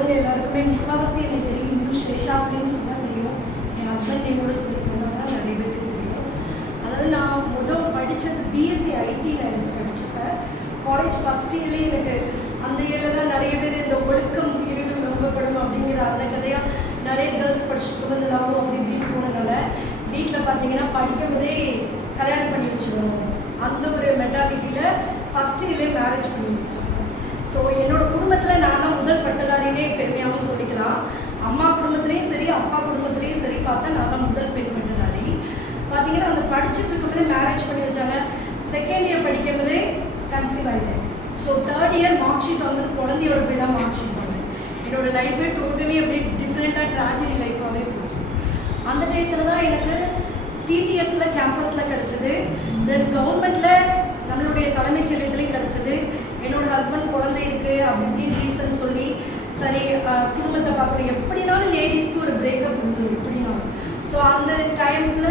இருக்கிறவங்க எல்லாருக்குமே முக்கால்வாசி எனக்கு தெரியும். இந்து ஸ்ரேஷா அப்படின்னு சொன்னால் தெரியும். என் ஹஸ்பண்ட் நேமோட சொன்னால் தான் நிறைய பேருக்கு தெரியும். அதாவது நான் படித்தது பிஎஸ்சி ஐடியில் எனக்கு படித்தப்ப காலேஜ் ஃபஸ்ட் இயர்லேயே எனக்கு அந்த இயரில் தான் நிறைய பேர் இந்த ஒழுக்கம் உயிரினும் நம்பப்படும் அப்படிங்கிற அந்த கதையாக நிறைய கேர்ள்ஸ் படிச்சுட்டு வந்து லவ் அப்படி இப்படின்னு போனதுனால வீட்டில் பார்த்தீங்கன்னா படிக்கும் போதே கல்யாணம் பண்ணி வச்சுருவோம். அந்த ஒரு மென்டாலிட்டியில் ஃபஸ்ட் இயர்லேயே மேரேஜ் பண்ணி வச்சுட்டாங்க. ஸோ என்னோடய குடும்பத்தில் நான் தான் முதல் பட்டதாரினே பெருமையாகவும் சொல்லிக்கலாம். அம்மா குடும்பத்துலேயும் சரி அப்பா குடும்பத்துலேயும் சரி பார்த்தா நான் தான் முதல் பெண் பட்டதாரி. பார்த்தீங்கன்னா அந்த படிச்சுட்டு இருக்கும்போதே மேரேஜ் பண்ணி வச்சாங்க. செகண்ட் இயர் படிக்கும் போதே கன்சீவ் ஆகிட்டேன். So third year mark sheet வந்தது குழந்தையோட போய் தான் மார்க் ஷீட் வந்தேன். என்னோடய லைஃபே டோட்டலி அப்படியே டிஃப்ரெண்ட்டாக ட்ராஜடி லைஃபாகவே போச்சு. அந்த டயத்தில் தான் எனக்கு சிடிஎஸில் கேம்பஸில் கிடச்சிது. தென் கவர்மெண்ட்டில் நம்மளுடைய தலைமைச் செயலகத்துலேயும் கிடச்சிது. என்னோடய ஹஸ்பண்ட் குழந்தை இருக்குது அப்படி இப்படின்னு ரீசன் சொல்லி சரி குடும்பத்தை பார்க்கணும், எப்படினாலும் லேடிஸ்க்கு ஒரு பிரேக்கப் உண்டு எப்படினாலும். ஸோ அந்த டைமில்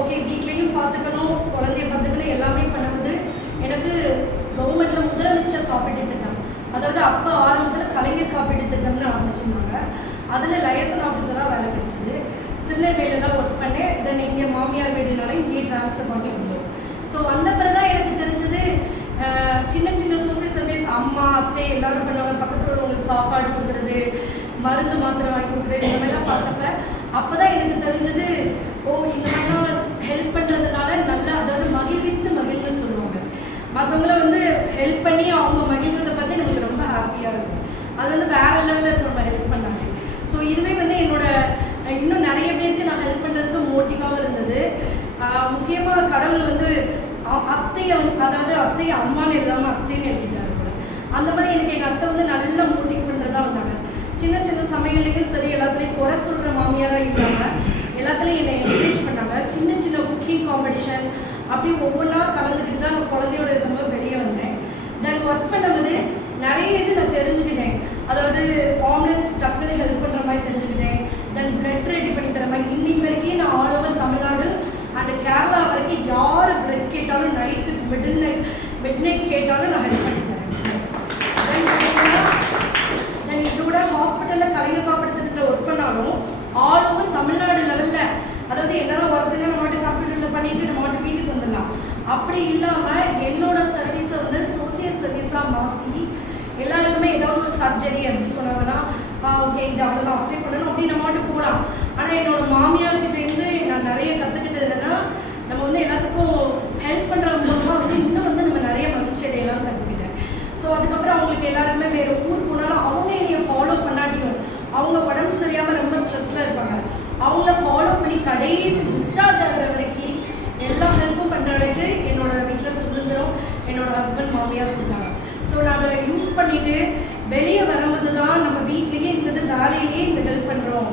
ஓகே வீட்லேயும் பார்த்துக்கணும் குழந்தைய பார்த்துக்கணும் எல்லாமே பண்ணும்போது எனக்கு கவர்மெண்ட்டில் முதலமைச்சர் காப்பீட்டு திட்டம், அதாவது அப்போ ஆரம்பத்தில் கலைஞர் காப்பீட்டு திட்டம்னு ஆரம்பிச்சிருந்தாங்க. அதில் லைசன் ஆஃபீஸராக வேலை கிடைச்சிது. திருநெல்வேலியில் தான் ஒர்க் பண்ணேன். தென் இங்கே மாமியார் வீடுனால இங்கேயே ட்ரான்ஸ்ஃபர் பண்ணி வந்தோம். ஸோ வந்த பிறகு தான் எனக்கு தெரிஞ்சது சின்ன சின்ன சோசியல் சர்வீஸ் அம்மா அத்தை எல்லோரும் பண்ணுவாங்க. பக்கத்தில் உள்ளவங்களுக்கு சாப்பாடு கொடுக்குறது, மருந்து மாத்திரை வாங்கி கொடுக்குறது, இந்த மாதிரிலாம் பார்த்தப்ப அப்போ தான் எனக்கு தெரிஞ்சது இந்த மாதிரிலாம் ஹெல்ப் பண்ணுறதுனால நல்லா, அதாவது மகிழ்ந்து சொல்லுவாங்க. மற்றவங்கள ஹெல்ப் பண்ணி அவங்க மகிழ்றதை பற்றி நமக்கு ரொம்ப ஹாப்பியாக இருக்கும். அது வேறு லெவலில் இருக்கும் நம்ம ஹெல்ப் பண்ணாங்க. ஸோ இதுவே என்னோட இன்னும் நிறைய பேருக்கு நான் ஹெல்ப் பண்ணுறதுக்கு மோட்டிவாகவும் இருந்தது. முக்கியமாக கடவுள் அத்தையை அதாவது அத்தையை அம்மான்னு எழுதாமல் அத்தைன்னு எழுதிட்டாரு கூட. அந்த மாதிரி எனக்கு எங்கள் அத்தை நல்லா மோட்டிவ் பண்ணுறதா வந்தாங்க. சின்ன சின்ன சமையல்லையும் சரி எல்லாத்துலேயும் குறை சொல்கிற மாமியாராக இருந்தாங்க. எல்லாத்துலேயும் என்னை என்கரேஜ் பண்ணாங்க. சின்ன சின்ன குக்கிங் காம்படிஷன் அப்படி ஒவ்வொன்றா கலந்துக்கிட்டு தான் நான் குழந்தையோட இருக்கும்போது வெளியே வந்தேன். தென் ஒர்க் பண்ணும்போது நிறைய இது நான் தெரிஞ்சுக்கிட்டேன். அதாவது ஆம்புலன்ஸ் டக்குன்னு ஹெல்ப் பண்ணுற மாதிரி தெரிஞ்சுக்கிட்டேன். தென் பிளட் ரெடி பண்ணி தர மாதிரி இன்னைக்கு வரைக்கும் நான் all over Tamil Nadu and Kerala வரைக்கும் யார் பிளட் கேட்டாலும் நைட்டு மிட் நைட் கேட்டாலும் நான் ஹெல்ப் பண்ணி தரேன். தென் இதோட ஹாஸ்பிட்டலில் கலைஞர் காப்பீட்டு திட்டத்தில் ஒர்க் பண்ணாலும் ஆல் ஓவர் தமிழ்நாடு லெவலில், அதாவது என்னெல்லாம் ஒர்க் பண்ணால் நம்ம மட்டும் கம்ப்யூட்டரில் பண்ணிட்டு நம்ம மட்டும் வீட்டுக்கு வந்துடலாம். அப்படி இல்லாமல் என்னோட சர்வீஸை சோசியல் சர்வீஸாக மாற்றி எல்லாருக்குமே ஏதாவது ஒரு சர்ஜரி அப்படின்னு சொன்னாங்கன்னா ஓகே இது அதெல்லாம் அப்ளை பண்ணணும் அப்படின்னு நம்ம மட்டும் போகலாம். ஆனால் என்னோடய மாமியார்கிட்டேருந்து நான் நிறைய கற்றுக்கிட்டது என்னென்னா நம்ம எல்லாத்துக்கும் ஹெல்ப் பண்ணுற மூலமாக இன்னும் நம்ம நிறைய மகிழ்ச்சி அடையலாம் கற்றுக்கிட்டேன். ஸோ அதுக்கப்புறம் அவங்களுக்கு எல்லாருக்குமே வேறு ஊர் போனாலும் அவங்க என்னையை ஃபாலோ பண்ணாட்டியும் அவங்க உடம்பு சரியாமல் ரொம்ப ஸ்ட்ரெஸ்ஸில் இருப்பாங்க. அவங்கள ஃபாலோ பண்ணி கடைசி டிஸ்சார்ஜ் ஆகிற வரைக்கும் எல்லா ஹெல்ப்பும் பண்ணுற அளவுக்கு என்னோடய வீட்டில் சுதந்திரம் என்னோடய ஹஸ்பண்ட் மாமியார் கொடுத்தாங்க. ஸோ நான் அதை யூஸ் பண்ணிவிட்டு வெளியே வரும்போது தான் நம்ம வீட்லேயே இருந்தது வேலையிலேயே இந்த ஹெல்ப் பண்ணுறோம்.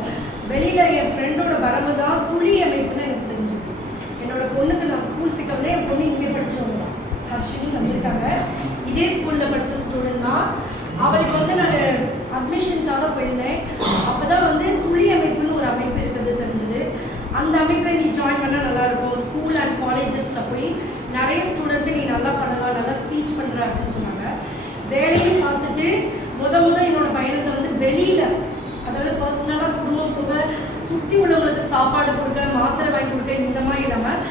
வெளியில் என் ஃப்ரெண்டோட வரம்பு தான் துளி அமைப்புன்னு எனக்கு தெரிஞ்சது. என்னோடய பொண்ணுக்கு நான் ஸ்கூல் சேர்க்கவே என் பொண்ணு இங்கே படித்தவங்க தான் ஹர்ஷினி வந்திருக்காங்க. இதே ஸ்கூலில் படித்த ஸ்டூடெண்ட் தான். அவளுக்கு நான் அட்மிஷனுக்காக போயிருந்தேன். அப்போ தான் துளி அமைப்புன்னு ஒரு அமைப்பு இருக்கிறது தெரிஞ்சது. அந்த அமைப்பில் நீ ஜாயின் பண்ணால் நல்லாயிருக்கும், ஸ்கூல் அண்ட் காலேஜஸில் போய் நிறைய ஸ்டூடெண்ட்டு நீ நல்லா பண்ணலாம், நல்லா ஸ்பீச் பண்ணுற அப்படின்னு சொன்னாங்க. வேலையும் பார்த்துட்டு என்னோடய பயணத்தை வெளியில், அதாவது பர்சனலாக குடும்பம் போக சுற்றி உள்ளவங்களுக்கு சாப்பாடு கொடுக்க மாத்திரை வாங்கி கொடுக்க இந்த மாதிரி இல்லாமல்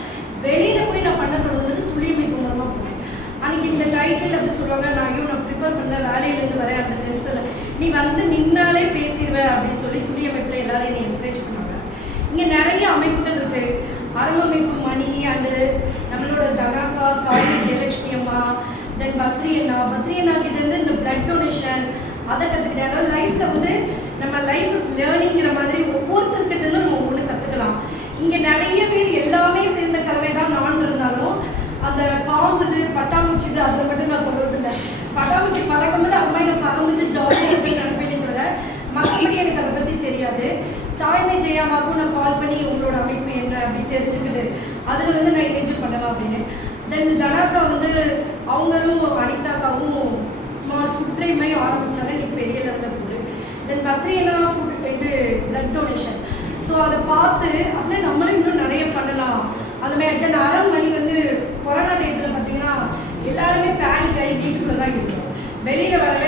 வெளியில் போய் நான் பண்ண தொடங்குறது துளி அமைப்பு மூலமாக போனேன். அன்றைக்கி இந்த டைட்டில் அப்படி சொல்லுவாங்க. நான் ப்ரிப்பேர் பண்ணல, வேலையிலேருந்து வரேன், அந்த டென்ஷனில் நீ நின்னாலே பேசிடுவேன் அப்படின்னு சொல்லி துளி அமைப்பில் எல்லோரும் என்னை என்கரேஜ் பண்ணாங்க. இங்கே நிறைய அமைப்புகள் இருக்குது. அரவமைப்பு மணி அண்டு நம்மளோட தனாக்கா தாய் ஜெயலட்சுமி அம்மா, தென் பத்ரி அண்ணா கிட்டேருந்து இந்த பிளட் டொனேஷன் அதை கற்றுக்கிட்டேன். அதாவது லைஃப்பில் நம்ம லைஃப் இஸ் லேர்னிங்கிற மாதிரி ஒவ்வொருத்தர்கிட்டேருந்தும் நம்ம ஒவ்வொன்று கற்றுக்கலாம். இங்கே நிறைய பேர் எல்லாமே சேர்ந்த கலவை தான் நான் இருந்தாலும் அந்த பாம்புது பட்டாம்பூச்சிது அதில் மட்டும் நான் தொடர்பு இல்லை. பட்டாம்பூச்சி பறக்கும்போது அம்மா நான் பறந்துட்டு ஜாலியாக போய் நினைப்பேனே தவிர மற்றபடி எனக்கு அதை பற்றி தெரியாது. தாய்மை ஜெயாமாவுக்கும் நான் கால் பண்ணி உங்களோட அமைப்பு என்ன அப்படி தெரிஞ்சுக்கிட்டு அதில் நான் என்கேஜ் பண்ணலாம் அப்படின்னு. தென் தனாக்கா அவங்களும் அனிதாக்காவும் ஸ்மால் ஃபுட் ட்ரைவ் மாதிரி ஆரம்பித்தாங்க. இன்னைக்கு பெரிய லெவலில் போகுது. தென் பத்ரியனா ஃபுட் இது பிளட் டொனேஷன். ஸோ அதை பார்த்து அப்படியே நம்மளும் இன்னும் நிறைய பண்ணலாம். அந்த மாதிரி தென் அரண்மணி கொரோனா டயத்தில் பார்த்தீங்கன்னா எல்லாருமே பேனிக் ஆகி வீட்டுக்குள்ளே தான் இருக்கும். வெளியில் வரவே